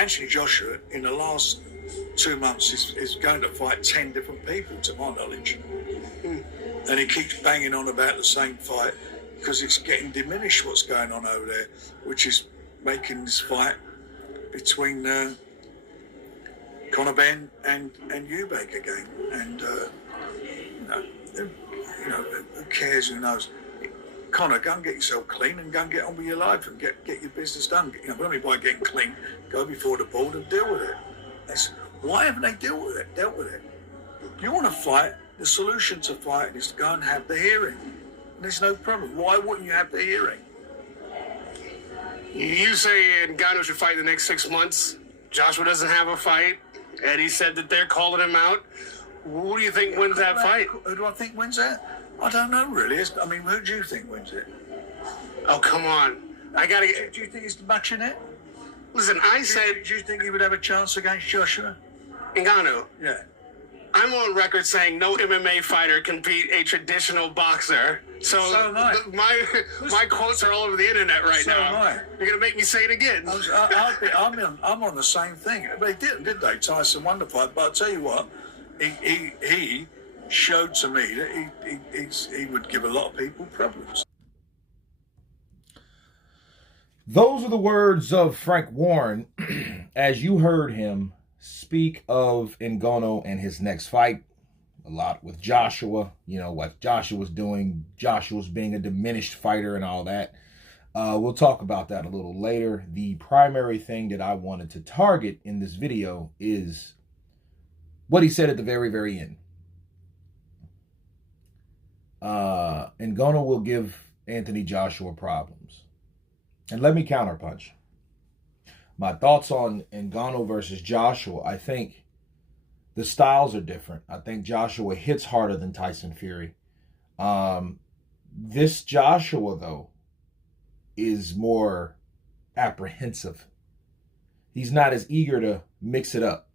Anthony Joshua, in the last 2 months, is going to fight 10 different people, to my knowledge. And he keeps banging on about the same fight because it's getting diminished what's going on over there, which is making this fight between Conor Benn and Eubank again. And, who cares, who knows? Conor, go and get yourself clean and go and get on with your life and get your business done. Only by getting clean, go before the board and deal with it. Why haven't they dealt with it? You want to fight, the solution to fighting is to go and have the hearing. And there's no problem. Why wouldn't you have the hearing? You say Ngannou should fight the next 6 months. Joshua doesn't have a fight. Eddie said that they're calling him out. Who do you think wins that fight? Who do I think wins that? I don't know, really. Who do you think wins it? Oh, come on. I gotta get... Do you think he's much in it? Listen, Do you think he would have a chance against Joshua? Ngannou. Yeah. I'm on record saying no MMA fighter can beat a traditional boxer. So am I. My quotes are all over the internet right So now. am I. You're going to make me say it again. I'm on the same thing. They didn't, did they? Tyson won the fight. But I'll tell you what, he showed to me that he would give a lot of people problems. Those are the words of Frank Warren as you heard him speak of Ngannou and his next fight. A lot with Joshua, what Joshua's doing, Joshua's being a diminished fighter and all that. We'll talk about that a little later. The primary thing that I wanted to target in this video is what he said at the very, very end. Ngannou will give Anthony Joshua problems. And let me counterpunch. My thoughts on Ngannou versus Joshua, I think the styles are different. I think Joshua hits harder than Tyson Fury. This Joshua, though, is more apprehensive. He's not as eager to mix it up.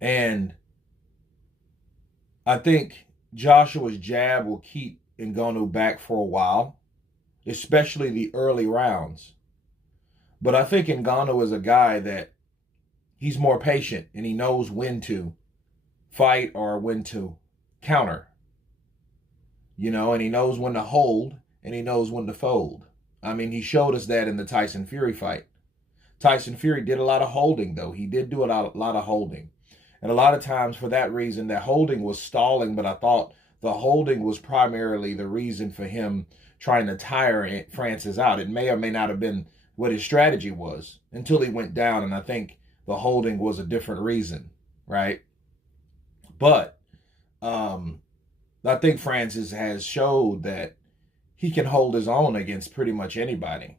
And I think Joshua's jab will keep Ngannou back for a while, especially the early rounds. But I think Ngannou is a guy that he's more patient and he knows when to fight or when to counter. And he knows when to hold and he knows when to fold. He showed us that in the Tyson Fury fight. Tyson Fury did a lot of holding, though. He did do a lot of holding. And a lot of times for that reason, that holding was stalling, but I thought the holding was primarily the reason for him trying to tire Francis out. It may or may not have been what his strategy was until he went down, and I think the holding was a different reason, right? But I think Francis has showed that he can hold his own against pretty much anybody.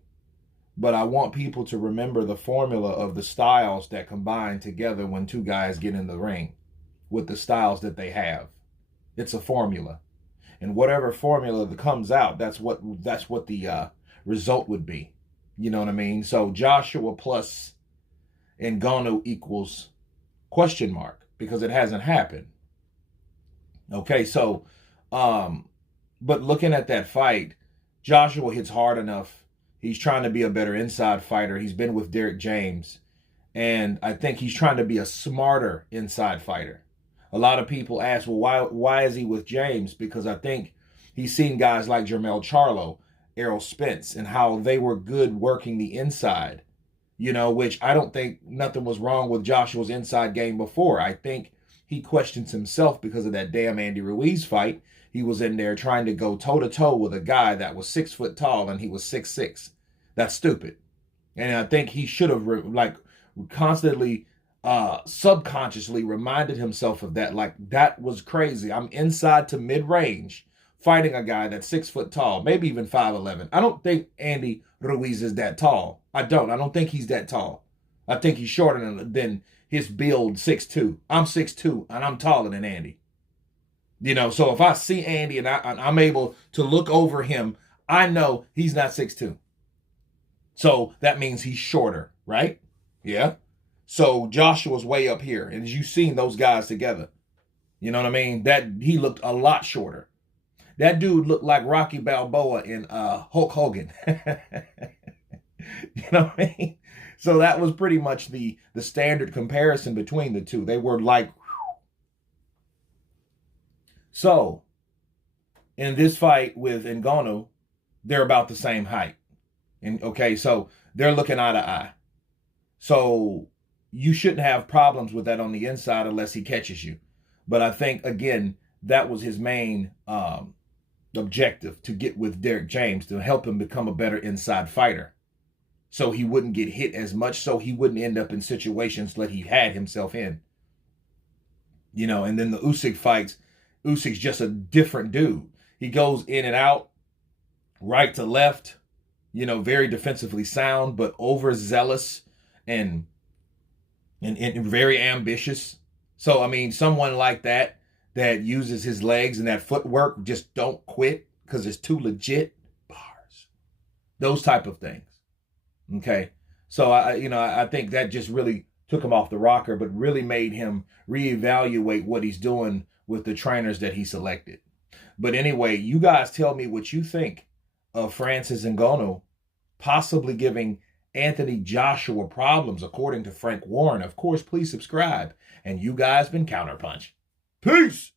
But I want people to remember the formula of the styles that combine together when two guys get in the ring with the styles that they have. It's a formula. And whatever formula that comes out, that's what the result would be. You know what I mean? So Joshua plus Ngannou equals question mark because it hasn't happened. Okay, so, but looking at that fight, Joshua hits hard enough. He's trying to be a better inside fighter. He's been with Derek James. And I think he's trying to be a smarter inside fighter. A lot of people ask, well, why is he with James? Because I think he's seen guys like Jermell Charlo, Errol Spence, and how they were good working the inside, which I don't think nothing was wrong with Joshua's inside game before. I think he questions himself because of that damn Andy Ruiz fight. He was in there trying to go toe-to-toe with a guy that was 6 foot tall and he was 6'6". That's stupid. And I think he should have constantly subconsciously reminded himself of that. That was crazy. I'm inside to mid-range fighting a guy that's 6 foot tall, maybe even 5'11". I don't think Andy Ruiz is that tall. I don't think he's that tall. I think he's shorter than his build, 6'2". I'm 6'2", and I'm taller than Andy. So if I see Andy and I'm able to look over him, I know he's not 6'2". So that means he's shorter, right? Yeah. So Joshua's way up here. And as you've seen those guys together, you know what I mean? That he looked a lot shorter. That dude looked like Rocky Balboa and Hulk Hogan. You know what I mean? So that was pretty much the standard comparison between the two. They were like, so in this fight with Ngannou, they're about the same height. And okay, so they're looking eye to eye. So you shouldn't have problems with that on the inside unless he catches you. But I think, again, that was his main objective, to get with Derek James, to help him become a better inside fighter. So he wouldn't get hit as much, so he wouldn't end up in situations that he had himself in. You know, and then the Usyk fights, Usyk's just a different dude. He goes in and out, right to left, you know, very defensively sound, but overzealous and very ambitious. So, I mean, someone like that uses his legs and that footwork, just don't quit because it's too legit. Bars. Those type of things. Okay. So, I think that just really took him off the rocker, but really made him reevaluate what he's doing with the trainers that he selected. But anyway, you guys tell me what you think of Francis Ngannou possibly giving Anthony Joshua problems, according to Frank Warren. Of course, please subscribe. And you guys been Counterpunch. Peace!